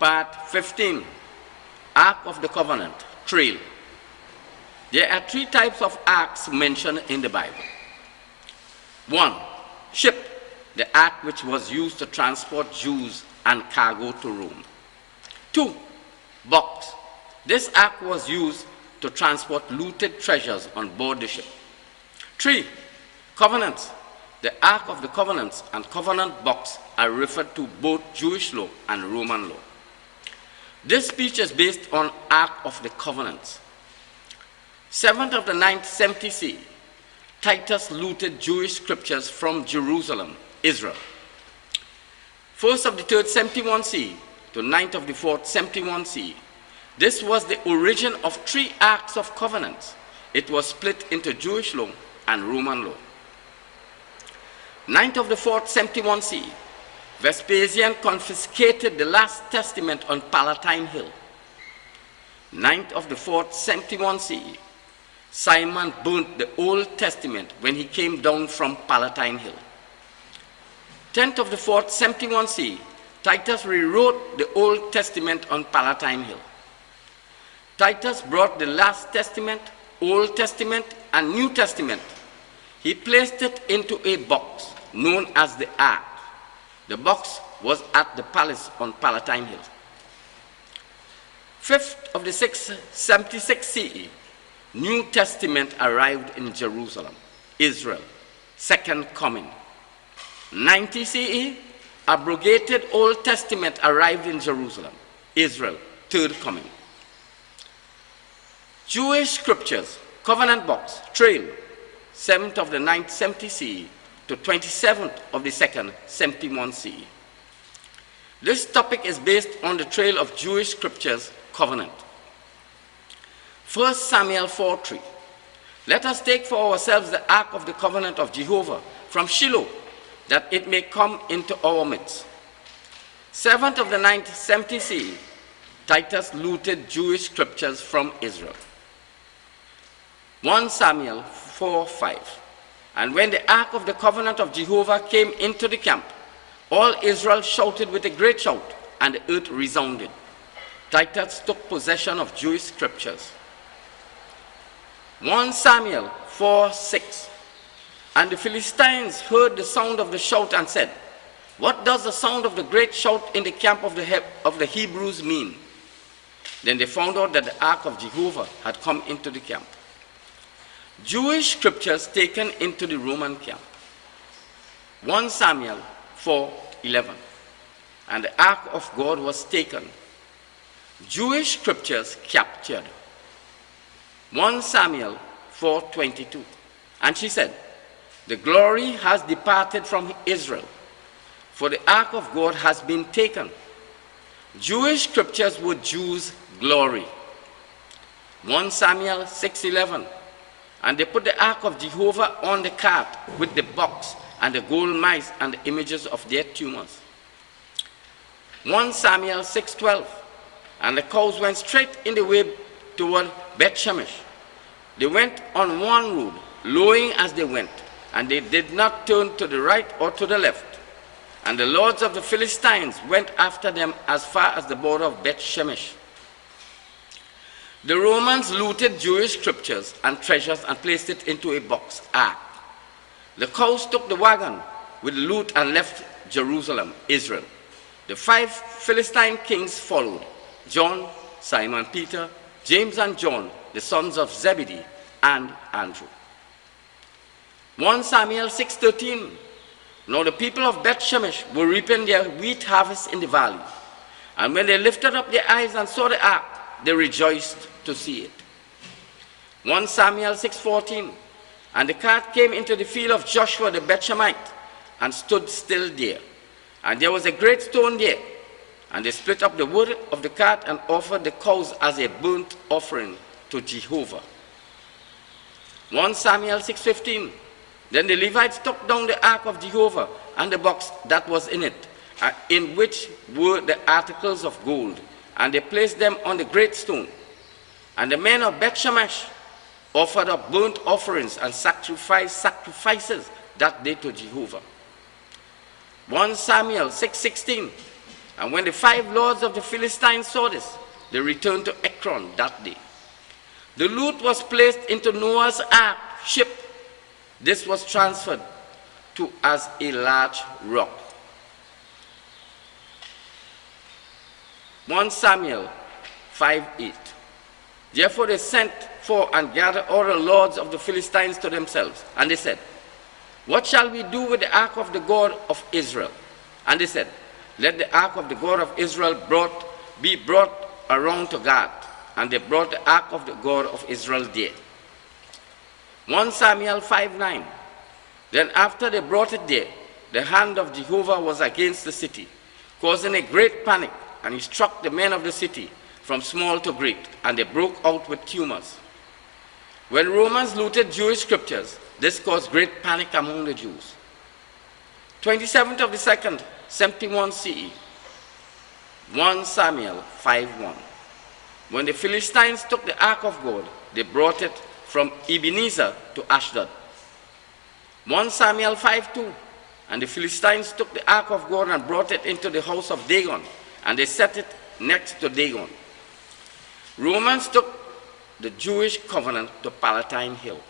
Part 15, Ark of the Covenant, Trail. There are three types of arks mentioned in the Bible. 1. Ship, the ark which was used to transport Jews and cargo to Rome. 2. Box. This ark was used to transport looted treasures on board the ship. 3. Covenants. The Ark of the Covenants and covenant box are referred to both Jewish law and Roman law. This speech is based on Ark of the Covenants. 7th of the 9th 70 CE, Titus looted Jewish scriptures from Jerusalem, Israel. 1st of the 3rd 71 CE to 9th of the 4th 71 CE. This was the origin of three Arks of Covenants. It was split into Jewish law and Roman law. 9th of the 4th 71 CE, Vespasian confiscated the last testament on Palatine Hill. 9th of the 4th 71 CE, Simon burnt the Old Testament when he came down from Palatine Hill. 10th of the 4th 71 CE, Titus rewrote the Old Testament on Palatine Hill. Titus brought the last testament, Old Testament, and New Testament. He placed it into a box known as the Ark. The box was at the palace on Palatine Hill. 5th of the 6th 76 CE, New Testament arrived in Jerusalem, Israel, second coming. 90 CE, abrogated Old Testament arrived in Jerusalem, Israel, third coming. Jewish scriptures, covenant box, trail, 7th of the 9th 70 CE to 27th of the 2nd 71 CE. This topic is based on the trail of Jewish scriptures, covenant. 1 Samuel 4:3. Let us take for ourselves the ark of the covenant of Jehovah from Shiloh, that it may come into our midst. 7th of the 9th 70 CE, Titus looted Jewish scriptures from Israel. 1 Samuel 4:5. And when the ark of the covenant of Jehovah came into the camp, all Israel shouted with a great shout, and the earth resounded. Titus took possession of Jewish scriptures. 1 Samuel 4:6. And the Philistines heard the sound of the shout and said, "What does the sound of the great shout in the camp of the Hebrews mean?" Then they found out that the ark of Jehovah had come into the camp. Jewish scriptures taken into the Roman camp. 1 Samuel 4:11. And the ark of God was taken. Jewish scriptures captured. 1 Samuel 4:22. And she said, "The glory has departed from Israel, for the ark of God has been taken." Jewish scriptures were Jews' glory. 1 Samuel 6:11. And they put the ark of Jehovah on the cart with the box and the gold mice and the images of their tumors. 1 Samuel 6:12. And the cows went straight in the way toward Beth-Shemesh. They went on one road, lowing as they went, and they did not turn to the right or to the left. And the lords of the Philistines went after them as far as the border of Beth-Shemesh. The Romans looted Jewish scriptures and treasures and placed it into a box, ark. The cows took the wagon with the loot and left Jerusalem, Israel. The 5 Philistine kings followed: John, Simon Peter, James and John, the sons of Zebedee, and Andrew. 1 Samuel 6:13. Now the people of Beth-Shemesh were reaping their wheat harvest in the valley. And when they lifted up their eyes and saw the ark, they rejoiced to see it. 1 Samuel 6:14. And the cart came into the field of Joshua the Beth-Shemite and stood still there. And there was a great stone there. And they split up the wood of the cart and offered the cows as a burnt offering to Jehovah. 1 Samuel 6:15. Then the Levites took down the ark of Jehovah and the box that was in it, in which were the articles of gold, and they placed them on the great stone. And the men of Beth-Shemesh offered up burnt offerings and sacrifices that day to Jehovah. 1 Samuel 6:16. And when the 5 lords of the Philistines saw this, they returned to Ekron that day. The loot was placed into Noah's ark ship. This was transferred to as a large rock. 1 Samuel 5:8. Therefore they sent for and gathered all the lords of the Philistines to themselves. And they said, what shall we do with the ark of the God of Israel? And they said, let the ark of the God of Israel be brought around to God. And they brought the ark of the God of Israel there. 1 Samuel 5:9. Then after they brought it there, the hand of Jehovah was against the city, causing a great panic, and he struck the men of the city from small to great, and they broke out with tumors. When Romans looted Jewish scriptures, this caused great panic among the Jews. 27th of the 2nd, 71 CE. 1 Samuel 5:1. When the Philistines took the ark of God, they brought it from Ebenezer to Ashdod. 1 Samuel 5:2. And the Philistines took the ark of God and brought it into the house of Dagon, and they set it next to Dagon. Romans took the Jewish covenant to Palatine Hill.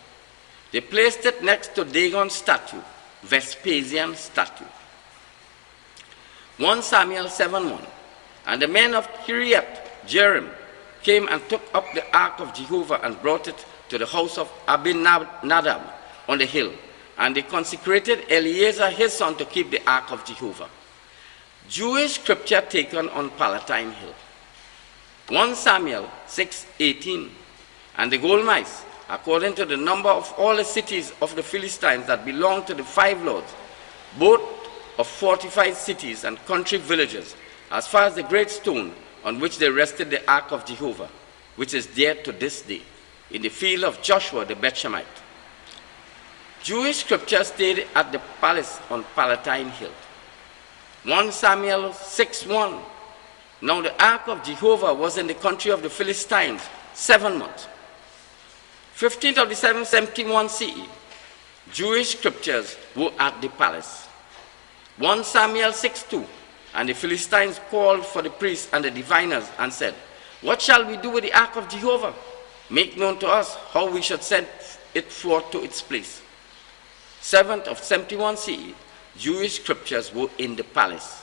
They placed it next to Dagon's statue, Vespasian's statue. 1 Samuel 7:1. And the men of Kiriath Jearim came and took up the ark of Jehovah and brought it to the house of Abinadab on the hill. And they consecrated Eleazar his son to keep the ark of Jehovah. Jewish scripture taken on Palatine Hill. 1 Samuel 6:18. And the gold mice, according to the number of all the cities of the Philistines that belonged to the 5 lords, both of fortified cities and country villages, as far as the great stone on which they rested the ark of Jehovah, which is there to this day, in the field of Joshua the Bethshemite. Jewish scripture stayed at the palace on Palatine Hill. 1 Samuel 6:1. Now the ark of Jehovah was in the country of the Philistines 7 months. 15th of the 7th, 71 CE. Jewish scriptures were at the palace. 1 Samuel 6:2. And the Philistines called for the priests and the diviners and said, what shall we do with the ark of Jehovah? Make known to us how we should send it forth to its place. 7th of 71 CE. Jewish scriptures were in the palace.